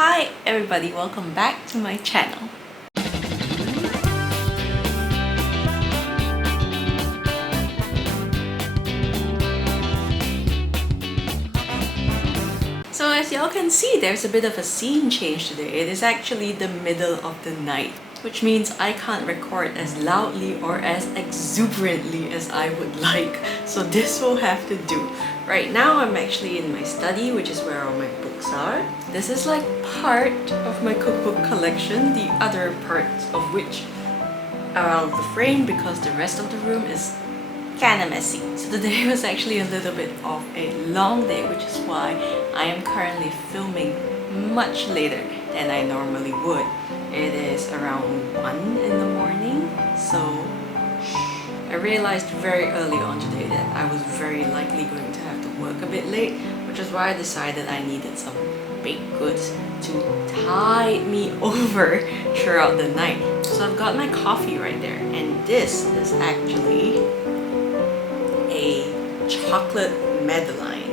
Hi everybody, welcome back to my channel. So as y'all can see, there's a bit of a scene change today. It is actually the middle of the night, which means I can't record as loudly or as exuberantly as I would like. So this will have to do. Right now I'm actually in my study, which is where all my books are. This is like part of my cookbook collection, the other parts of which are out of the frame because the rest of the room is kinda messy. So today was actually a little bit of a long day, which is why I am currently filming much later than I normally would. It is around 1 in the morning, so I realized very early on today that I was very likely going to have to work a bit late, which is why I decided I needed some baked goods to tide me over throughout the night. So I've got my coffee right there, and this is actually a chocolate Madeleine.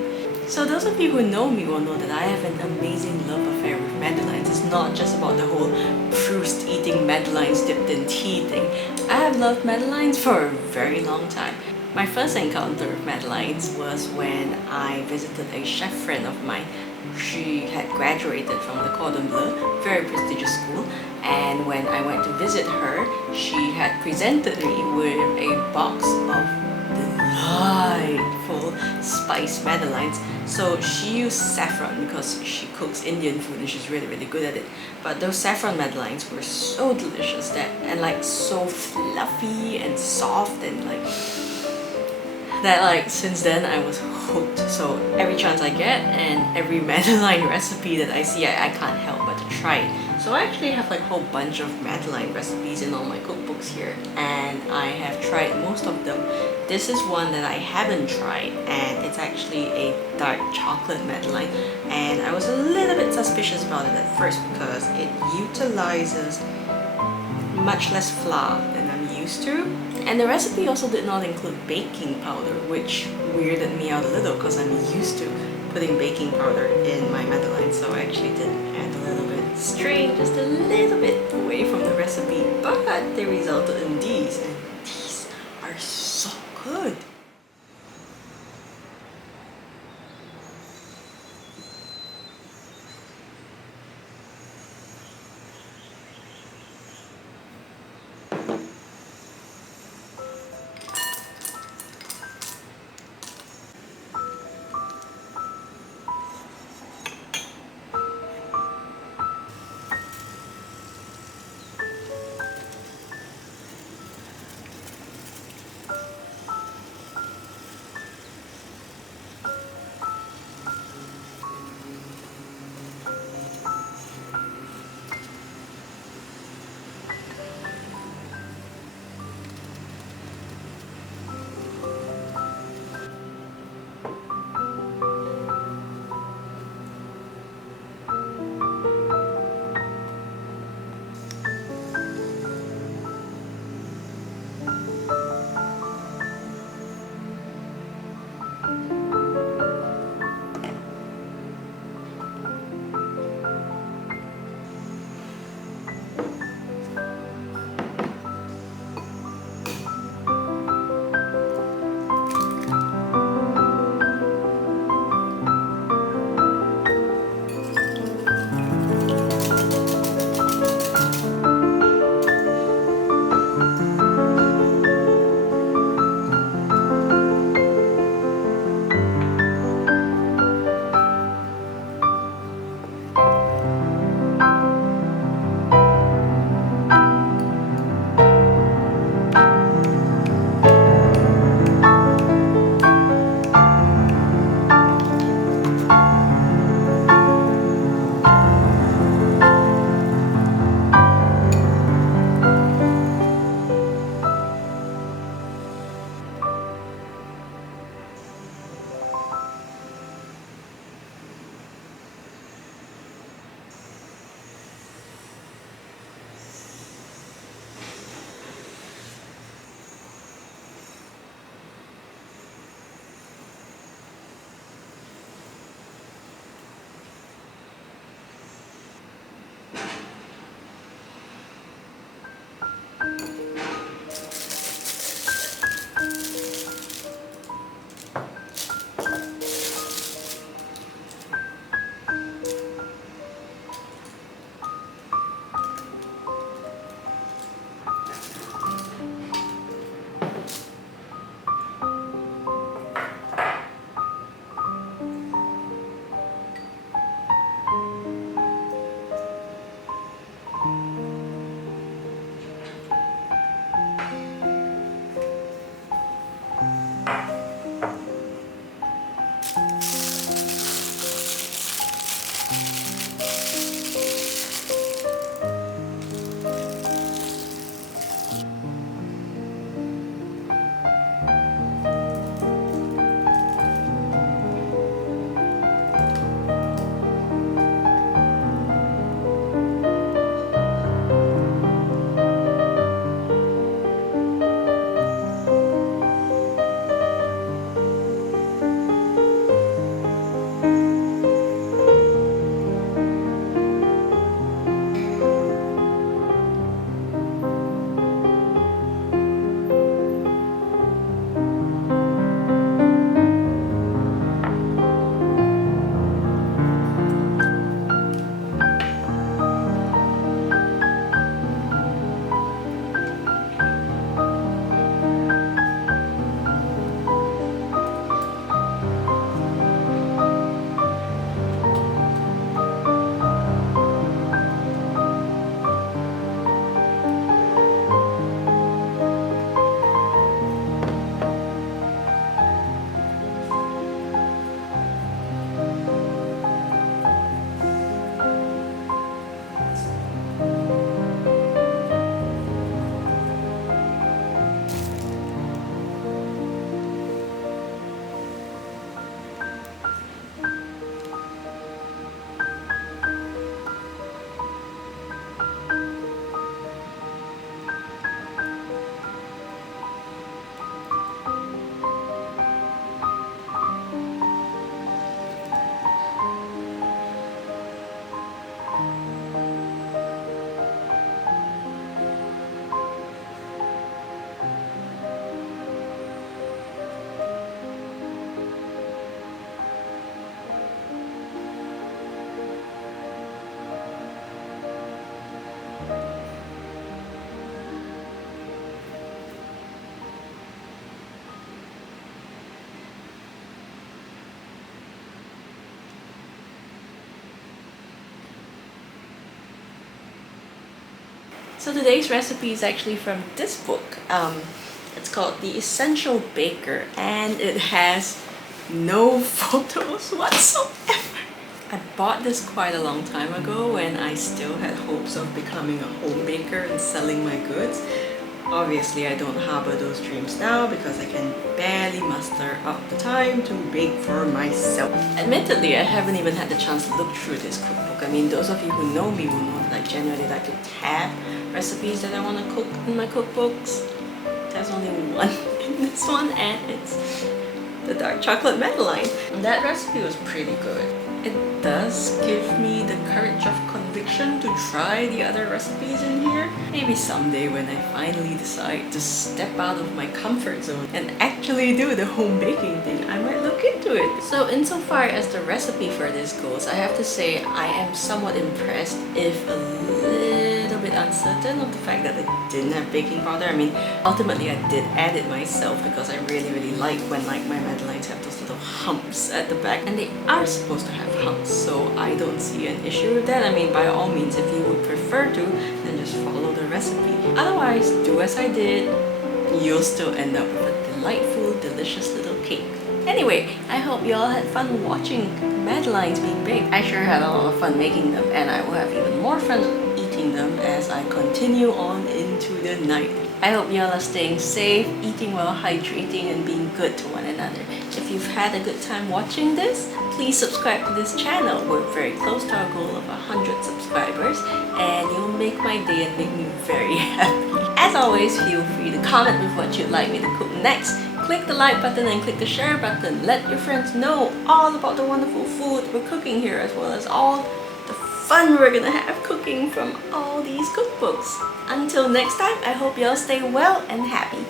So those of you who know me will know that I have an amazing love affair with Madeleines. It's not just about the whole Proust eating Madeleines dipped in tea thing. I have loved Madeleines for a very long time. My first encounter with Madeleines was when I visited a chef friend of mine. She had graduated from the Cordon Bleu, very prestigious school, and when I went to visit her, she had presented me with a box of delightful spice Madeleines. So she used saffron because she cooks Indian food and she's really good at it. But those saffron Madeleines were so delicious and like so fluffy and soft and like since then I was hooked. So every chance I get and every Madeleine recipe that I see, I can't help but to try it. So I actually have like a whole bunch of Madeleine recipes in all my cookbooks here, and I have tried most of them. This is one that I haven't tried, and it's actually a dark chocolate Madeleine, and I was a little bit suspicious about it at first because it utilizes much less flour than I'm used to. And the recipe also did not include baking powder, which weirded me out a little because I'm used to putting baking powder in my Madeleine. So I actually did add a little bit, straying just a little bit away from the recipe, but they resulted in these, and these are so good. So today's recipe is actually from this book. It's called The Essential Baker, and it has no photos whatsoever. I bought this quite a long time ago when I still had hopes of becoming a home baker and selling my goods. Obviously, I don't harbor those dreams now because I can barely muster up the time to bake for myself. Admittedly, I haven't even had the chance to look through this cookbook. I mean, those of you who know me will know that I generally like to tab recipes that I want to cook in my cookbooks. There's only one in this one, and it's the Dark Chocolate Madeleine. And that recipe was pretty good. It does give me the courage of conviction to try the other recipes in here. Maybe someday when I finally decide to step out of my comfort zone and actually do the home baking thing, I might look into it. So insofar as the recipe for this goes, I have to say I am somewhat impressed, if a little bit uncertain of the fact that I didn't have baking powder. I mean, ultimately I did add it myself because I really like when my madeleines have those little humps at the back, and they are supposed to have humps, so I don't see an issue with that. I mean, by all means, if you would prefer to, then just follow the recipe. Otherwise, do as I did. You'll still end up with a delightful, delicious little cake. Anyway, I hope you all had fun watching madeleines being baked. I sure had a lot of fun making them, and I will have even more fun eating them as I continue on into the night. I hope you all are staying safe, eating well, hydrating, and being good to one another. If you've had a good time watching this, please subscribe to this channel. We're very close to our goal of 100 subscribers, and you'll make my day and make me very happy. As always, feel free to comment with what you'd like me to cook next. Click the like button and click the share button. Let your friends know all about the wonderful food we're cooking here, as well as all the fun we're gonna have cooking from all these cookbooks. Until next time, I hope you all stay well and happy.